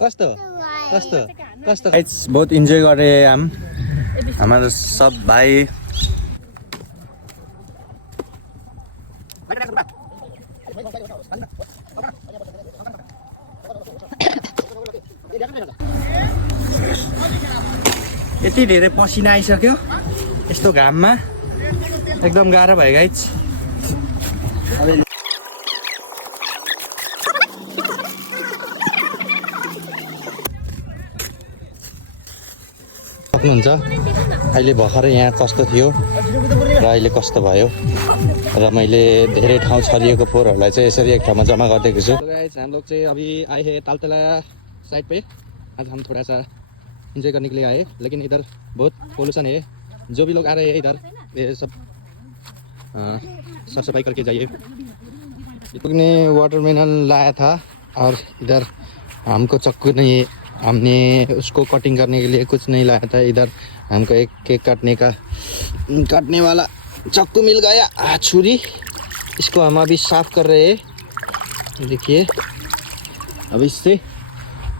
कस्तो कस्तो कस्तो बहुत इन्जॉय गरे हम हमारे सब भाई यति धेरै पसिना आइसक्यो यस्तो घाममा एकदम गाह्रो भयो गाइज सक्नुहुन्छ अहिले भर्खरै यहाँ कस्तो थियो र अहिले कस्तो भयो र मैले धेरै ठाउँ छरिएको फोहोरहरूलाई चाहिँ यसरी एक ठाउँमा जमा गरिदिएको छु गाइस हम लोग चाहिँ अभी आए हैं तालतला साइड पे आज हम थोड़ा सा एंजॉय करने के लिए आए लेकिन इधर बहुत पोल्यूशन है जो भी लोग आ रहे हैं इधर ये सब साफ सफाई करके जाइए लोग ने वाटरमेलन लाया था और इधर हमको चक्कू नहीं हमने उसको कटिंग करने के लिए कुछ नहीं लाया था इधर हमको एक केक काटने वाला चक्कू मिल गया छुरी इसको हम अभी साफ कर रहे हैं देखिए अब इससे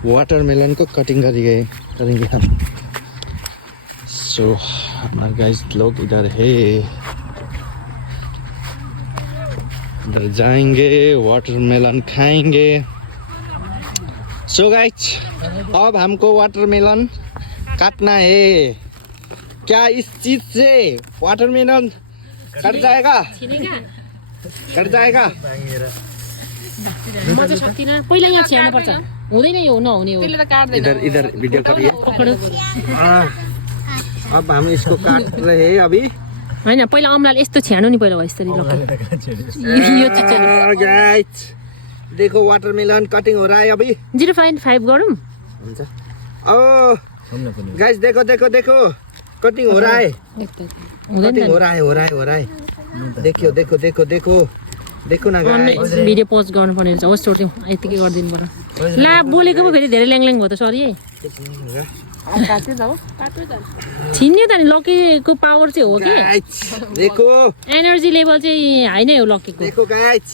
वाटरमेलन को कटिंग करेंगे हम सो हमारे गाइस लोग इधर है इधर जाएंगे वाटरमेलन खाएंगे सो गाइस अब हमको वाटरमेलन काटना है क्या इस चीज से वाटरमेलन कट जाएगा म चाहिँ सक्दिनँ पहिला यहाँ छ्याउनु पर्छ हुँदैन यो नहुने हो इधर वीडियो करिए अब हम इसको काट रहे हैं अभी हैन पहिला अमलाले यस्तो छ्यानु नि पहिला हो यसरी लके यो चाहिँ गाइस देखो वाटरमेलन कटिंग हो रहा है अभी 0.5 गरौँ हुन्छ ओ गाइस देखो देखो देखो कटिंग हो रहा है कटिंग हो रहा है देखियो देखो देखो देखो देखो ना गाइस भिडियो पोस्ट गर्नु पर्ने रहेछ होस् छोड्दिउँ यतिकै गरिदिनु पर्यो ला बोलेको पो फेरि धेरै ल्याङ भयो त सरी है छिन्यो त नि लकीको पावर चाहिँ हो कि देखो एनर्जी लेभल चाहिँ हाई नै हो लकीको देखो गाइस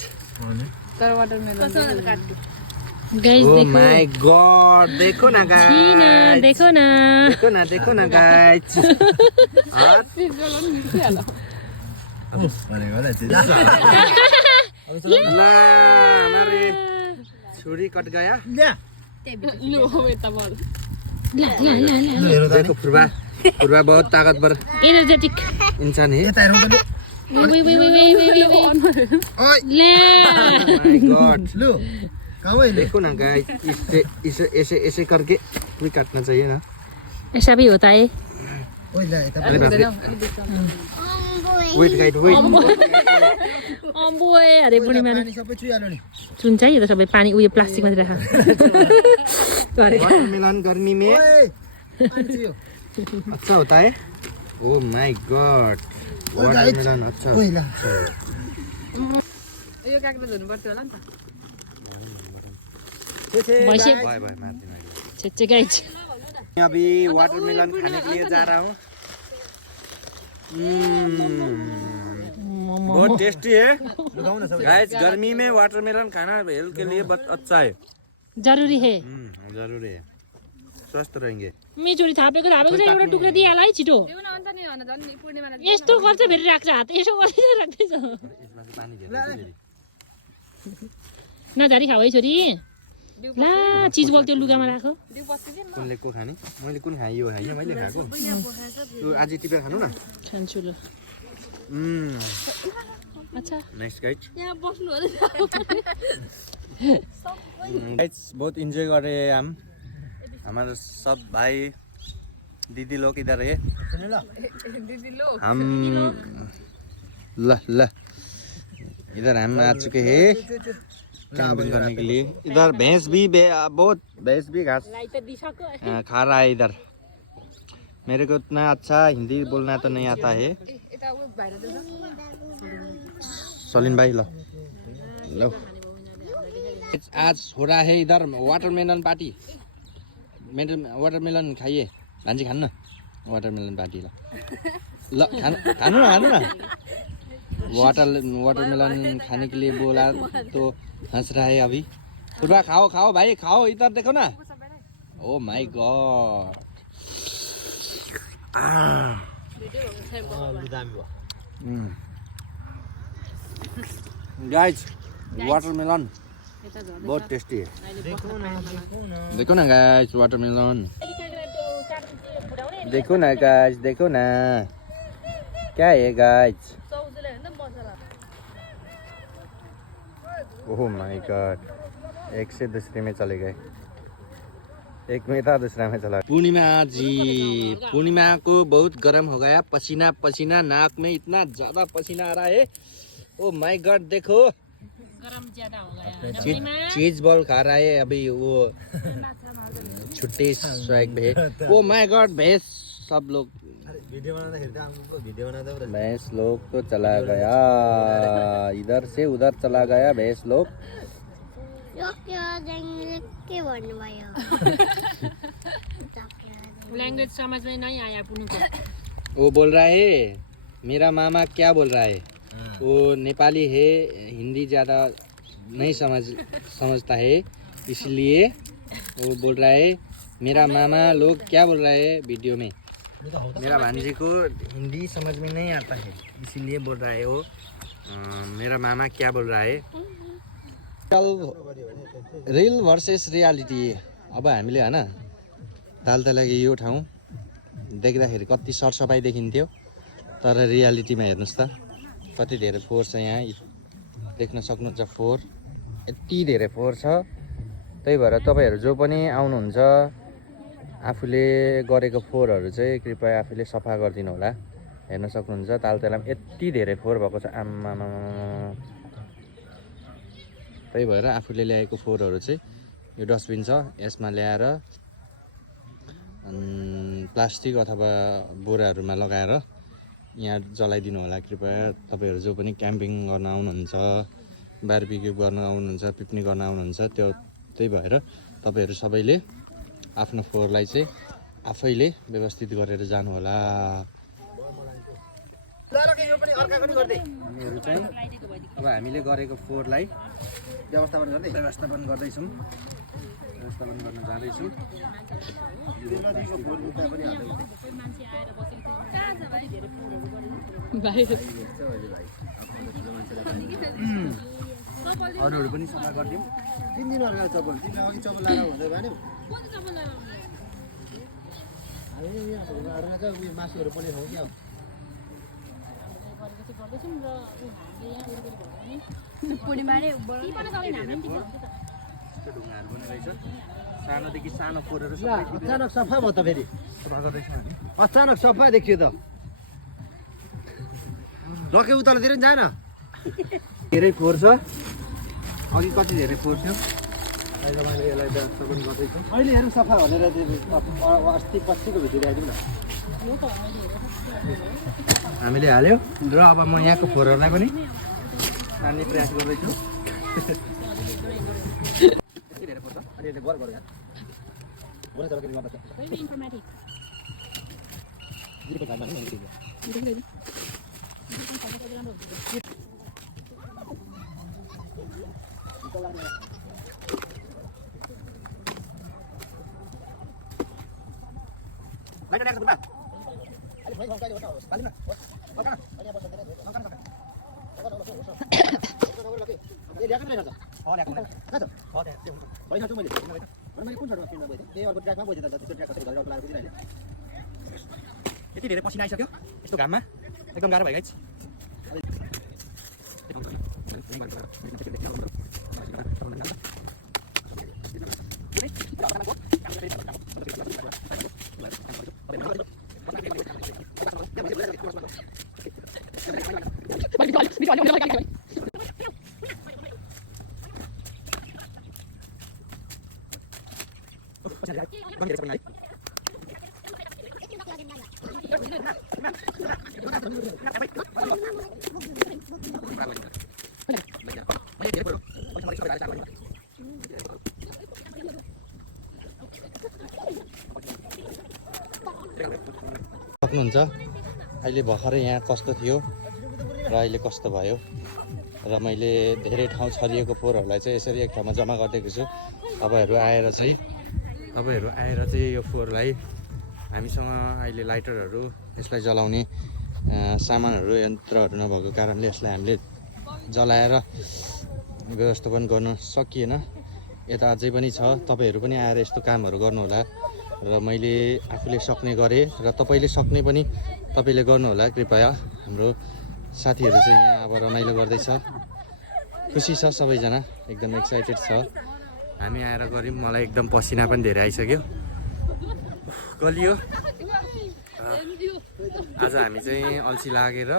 तर वाटरमेलन गाइस ओ देखो माय गॉड देखो ना गाइस देखो ना गाइस ला हमारे छुरी कट गया देखो पूर्वा बहुत ताकतवर एनर्जेटिक इंसान है वे गॉड देखो ना गाइस इसे ऐसे ऐसे करके भी काटना चाहिए ना ऐसा भी होता है वेट गाइड वेट अम्बोए अरे बुढी माने चुन्छ है यो त सबै पानी उयो प्लास्टिकमा राख वाटरमेलन गर्मी में अच्छा होता है ओ माय गॉड वाटरमेलन अच्छा यो काक्रो धुनु पर्थ्यो होला नि त भैसे बाय बाय मार्दी छेचे गाइस मैं अभी वाटरमेलन खाने के लिए जा रहा हूँ बहुत टेस्टी है गाइस गर्मी में वाटरमेलन खाना हेल्थ के लिए बहुत अच्छा है जरुरी है जरूरी है स्वस्थ रहेंगे मिचुरी थापेको चाहिँ एउटा टुक्रा दिइहाल है छिटो देउन अन्त नि भन झन् पूर्णिमालाई यस्तो गर्छ फेरि राख्छ हात यसो गरेर राख्दैछ नझारी खाऊ है छोरी ला चिज बल त्यो लुगामा राख दिउ बस्छु के कुनले को खाने मैले कुन खाएँ यो खाएँ मैले खाएको तँ आज टिपेर खानु न खान्छु ल अच्छा नेक्स्ट गाइस यहाँ बस्नु हो गाइस बहुत एंजॉय कर रहे हैं हम हमारे सब भाई दीदी लोग इधर है दिदी लो हम ल इधर हम आ चुके हैं कैंपिंग करने के लिए इधर भैंस भी बहुत भैंस भी घास खा रहा है इधर मेरे को उतना अच्छा हिंदी बोलना तो नहीं आता है यता उ भाइर देऊ सलिन भाई लो आज हो रहा है इधर वाटरमेलन पार्टी वाटरमेलन खाइए भान्जी खानु न वाटरमेलन पार्टी ल खानु न वाटरमेलन खाने के लिए बोला तो हंस रहा है अभी पूर्वा खाओ भाई खाओ इधर देखो ना ओ माई गॉड गाइस वाटरमेलन बहुत टेस्टी है देखो ना गाइस वाटरमेलन देखो ना गाइस देखो ना क्या है गाइस ओह माय गॉड एक से दूसरे में चले गए एक में था दूसरा में चला पूर्णिमा जी पूर्णिमा को बहुत गर्म हो गया पसीना पसीना नाक में इतना ज्यादा पसीना आ रहा है ओ माय गॉड देखो गरम ज्यादा हो गया चीज बॉल खा रहा है अभी वो छुट्टी स्वैग भेज ओ माय गॉड भैंस सब लोग भैंस लोग तो चला गया इधर से उधर चला गया भैंस लोग लैंग्वेज समझ में नहीं आया पुनू को वो बोल रहा है मेरा मामा क्या बोल रहा है वो नेपाली है हिंदी ज़्यादा नहीं समझता है इसलिए वो बोल रहा है मेरा मामा लोग क्या बोल रहा है वीडियो में मेरा भांजी को हिंदी समझ में नहीं आता है इसीलिए बोल रहा है वो मेरा मामा क्या बोल रहा है रियल भर्सेस रियालिटी अब हामीले होइन दालतलाको यो ठाउँ देख्दाखेरि कति सरसफाइ देखिन्थ्यो तर रियालिटीमा हेर्नुहोस् त कति धेरै फोहोर छ यहाँ देख्न सक्नुहुन्छ फोहोर यति धेरै फोहोर छ त्यही भएर तपाईँहरू जो पनि आउनुहुन्छ आफूले गरेको फोहोरहरू चाहिँ कृपया आफूले सफा गरिदिनु होला हेर्न सक्नुहुन्छ तालतलामा यति धेरै फोहोर भएको छ आम्मामा त्यही भएर आफूले ल्याएको फोहोरहरू चाहिँ यो डस्टबिन छ यसमा ल्याएर प्लास्टिक अथवा बोराहरूमा लगाएर यहाँ जलाइदिनु होला कृपया तपाईँहरू जो पनि क्याम्पिङ गर्न आउनुहुन्छ बारबिक्यू गर्न आउनुहुन्छ पिकनिक गर्न आउनुहुन्छ त्यही भएर तपाईँहरू सबैले आफ्नो फोहोरलाई चाहिँ आफैले व्यवस्थित गरेर जानु होला अब हामीले गरेको फोहोरलाई व्यवस्थापन गर्दैछौँ व्यवस्थापन गर्न जाँदैछौँ अरूहरू पनि सफा गरिदिउँ 3 दिन अर्का चप्पल तिमीलाई अघि चप्पल लगाएर हुँदै भन्यो हामीले यहाँ घरमा चाहिँ उयो मासुहरू पनि खाउँ क्या सानोदेखि सानो फोहोरहरू अचानक सफा भयो त फेरि अचानक सफा देखियो त लके उतातिर पनि जान धेरै फोहोर छ अघि कति धेरै फोहोर थियो अहिले हेर्नु सफा भनेर अस्ति पछिको भित्र आइदिउँ न हामीले हाल्यो र अब म यहाँको फोहोरहरूलाई पनि हाल्ने प्रयास गर्दैछु यति धेरै पसिना आइसक्यो यस्तो घाममा एकदम गाह्रो भयो गाइस सक्नुहुन्छ अहिले भर्खरै यहाँ कस्तो थियो र अहिले कस्तो भयो र मैले धेरै ठाउँ छरिएको फोहोरहरूलाई चाहिँ यसरी एक ठाउँमा जम्मा गरिदिएको छु तपाईँहरू आएर चाहिँ तपाईँहरू आएर चाहिँ यो फोहोरलाई हामीसँग अहिले लाइटरहरू यसलाई जलाउने सामानहरू यन्त्रहरू नभएको कारणले यसलाई हामीले जलाएर व्यवस्थापन गर्न सकिएन। यता अझै पनि छ, तपाईँहरू पनि आएर यस्तो कामहरू गर्नुहोला र मैले आफूले सक्ने गरेँ र तपाईँले सक्ने पनि तपाईँले गर्नुहोला कृपया। हाम्रो साथीहरू चाहिँ यहाँ अब रमाइलो गर्दैछ, खुसी छ सबैजना, एकदम एक्साइटेड छ। हामी आएर गऱ्यौँ, मलाई एकदम पसिना पनि धेरै आइसक्यो, गलियो। आज हामी चाहिँ अल्छी लागेर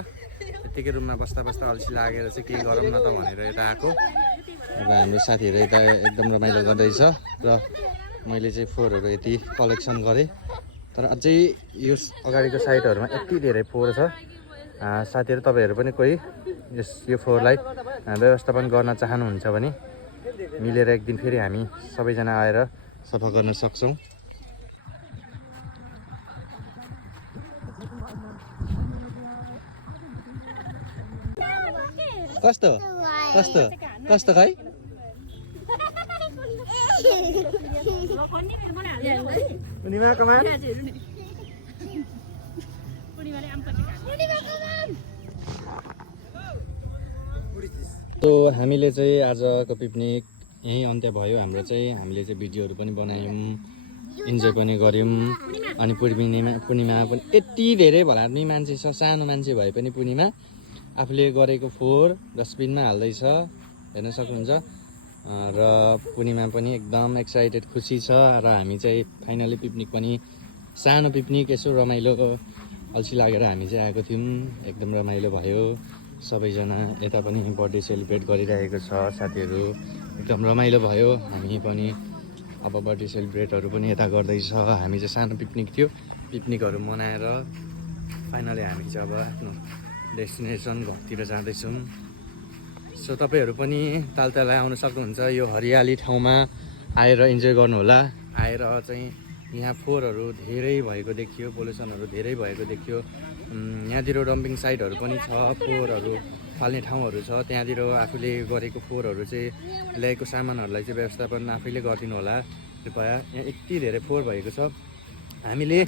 यत्तिकै रुममा बस्दा बस्दा अल्छी लागेर चाहिँ के गरौँ न त भनेर यता आएको। अब हाम्रो साथीहरू यता एकदम रमाइलो गर्दैछ र मैले चाहिँ फोहोरहरू यति कलेक्सन गरेँ। तर अझै यो अगाडिको साइडहरूमा यति धेरै फोहोर छ। साथीहरू तपाईँहरू पनि कोही यो फोहोरलाई व्यवस्थापन गर्न चाहनुहुन्छ भने मिलेर एक दिन फेरि हामी सबैजना आएर सफा गर्न सक्छौँ। कस्तो कस्तो कस्तो खै तो हामीले चाहिँ आजको पिकनिक यहीँ अन्त्य भयो हाम्रो चाहिँ। हामीले चाहिँ भिडियोहरू पनि बनायौँ, इन्जोय पनि गऱ्यौँ। अनि पूर्णिमा पनि यति धेरै भला पनि मान्छे छ, सानो मान्छे भए पनि पूर्णिमा आफूले गरेको फोहोर डस्टबिनमा हाल्दैछ, हेर्न सक्नुहुन्छ। र पूर्णिमा पनि एकदम एक्साइटेड, खुसी छ। र हामी चाहिँ फाइनली पिकनिक पनि सानो पिकनिक यसो रमाइलो अल्छी लागेर हामी चाहिँ आएको थियौँ। एकदम रमाइलो भयो, सबैजना यता पनि बर्थडे सेलिब्रेट गरिरहेको छ साथीहरू, एकदम रमाइलो भयो। हामी पनि अब बर्थडे सेलिब्रेटहरू पनि यता गर्दैछ। हामी चाहिँ सानो पिकनिक थियो, पिकनिकहरू मनाएर फाइनली हामी चाहिँ अब आफ्नो डेस्टिनेसन घरतिर जाँदैछौँ। सो तपाईँहरू पनि तालतलाई आउन सक्नुहुन्छ। यो हरियाली ठाउँमा आएर इन्जोय गर्नुहोला। आएर चाहिँ यहाँ फोहोरहरू धेरै भएको देखियो, पोल्युसनहरू धेरै भएको देखियो। यहाँतिर डम्पिङ साइटहरू पनि छ, फोहोरहरू फाल्ने ठाउँहरू छ। त्यहाँतिर आफूले गरेको फोहोरहरू चाहिँ ल्याएको सामानहरूलाई चाहिँ व्यवस्थापन आफैले गरिदिनु होला कृपया। यहाँ यति धेरै फोहोर भएको छ। हामीले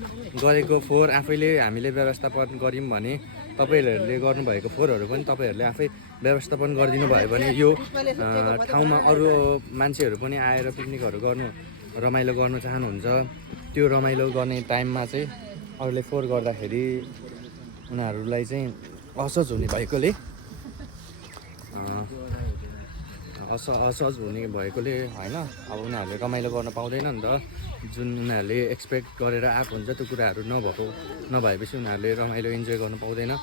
गरेको फोहोर आफैले हामीले व्यवस्थापन गऱ्यौँ भने तपाईँहरूले गर्नुभएको फोहोरहरू पनि तपाईँहरूले आफै व्यवस्थापन गरिदिनु भयो भने यो ठाउँमा अरू मान्छेहरू पनि आएर पिकनिकहरू गर्नु, रमाइलो गर्नु चाहनुहुन्छ। त्यो रमाइलो गर्ने टाइममा चाहिँ अरूले फोहोर गर्दाखेरि उनीहरूलाई चाहिँ असहज हुने भएकोले असहज हुने भएकोले होइन, अब उनीहरूले रमाइलो गर्न पाउँदैन नि त। जुन उनीहरूले एक्सपेक्ट गरेर आएको हुन्छ त्यो कुराहरू नभएपछि उनीहरूले रमाइलो इन्जोय गर्नु पाउँदैन।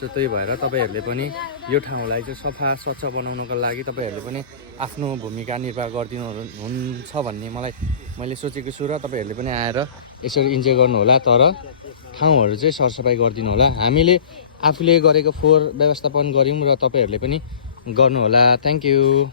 सो त्यही भएर तपाईँहरूले पनि यो ठाउँलाई चाहिँ सफा स्वच्छ बनाउनको लागि तपाईँहरूले पनि आफ्नो भूमिका निर्वाह गरिदिनु हुन्छ भन्ने मैले सोचेको छु। र तपाईँहरूले पनि आएर यसरी इन्जोय गर्नुहोला, तर ठाउँहरू चाहिँ सरसफाइ गरिदिनु होला। हामीले आफूले गरेको फोहोर व्यवस्थापन गऱ्यौँ र तपाईँहरूले पनि गर्नुहोला। Thank you.